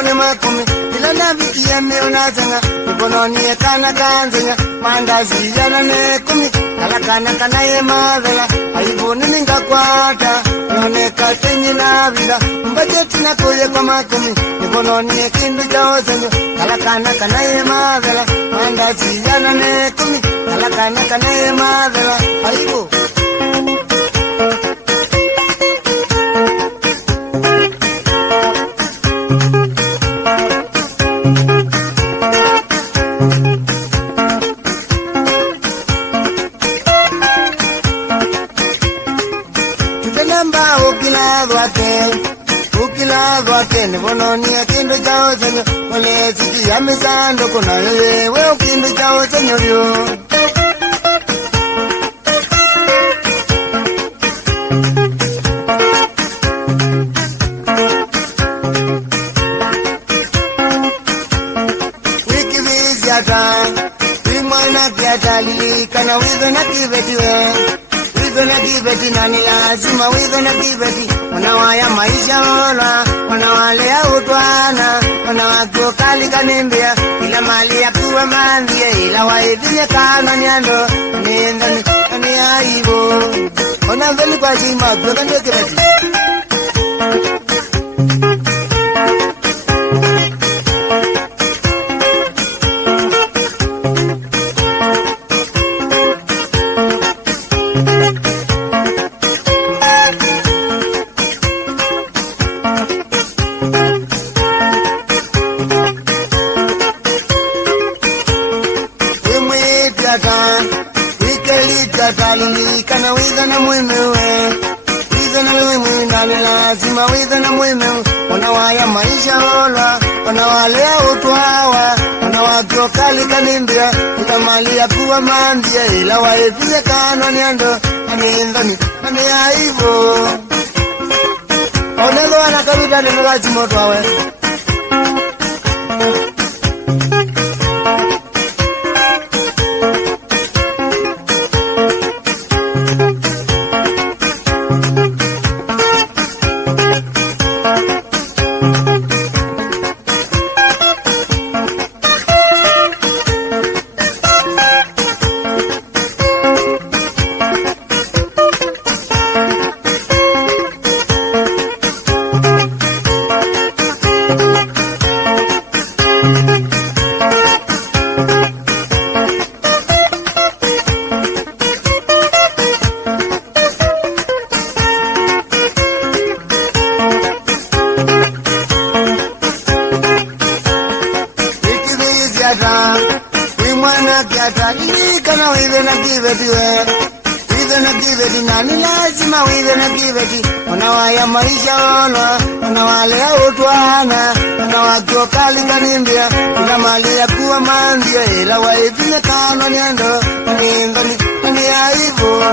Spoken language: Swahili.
pone makumi ila nabiki ya meona zanga nipononi kana kanzenya mandazi yana ne kumi kalakana kana ye mavela aibone ninga kwata none katenyi na vida budget na koye kwa makumi nipononi kindu chao zenyo kalakana kana ye mavela mandazi yana ne kumi kalakana kana ye mavela aibo ukilado akene bononi akindo chao zenyo ole ziki ya misando kuna wewe ukindo chao zenyo yo wiki bizi ata wimwana kiata lilikana wizo na kibetiwe na kibeti nani lazima wizo na kibeti wanawaya maisha ola wanawalea utwana wanawakio kali kanimbia ila mali ya kuwa mandie ila waivinye kana nyando nindani ni aibo onaveli kwa jima kuwa ndio kibeti kana wiza na mwemewe wiza na mwemewe nani lazima wiza na mwemewe wanawaya maisha ola wanawalea utwawa wanawakio kali kanimbia ila mali ya kuwa mambia ila waepile kana nyando anindani nani aivo onelo wanakabida neno lazima utwawe wimwana kiata kana wize na kibetiwe wize na kibeti nani lazima wize na kibeti wanawaya maisha ola wanawalea utwana wanawakio kali kanimbia ila mali ya kuwa mandia ila waivinye kana nyando nindani ni aivo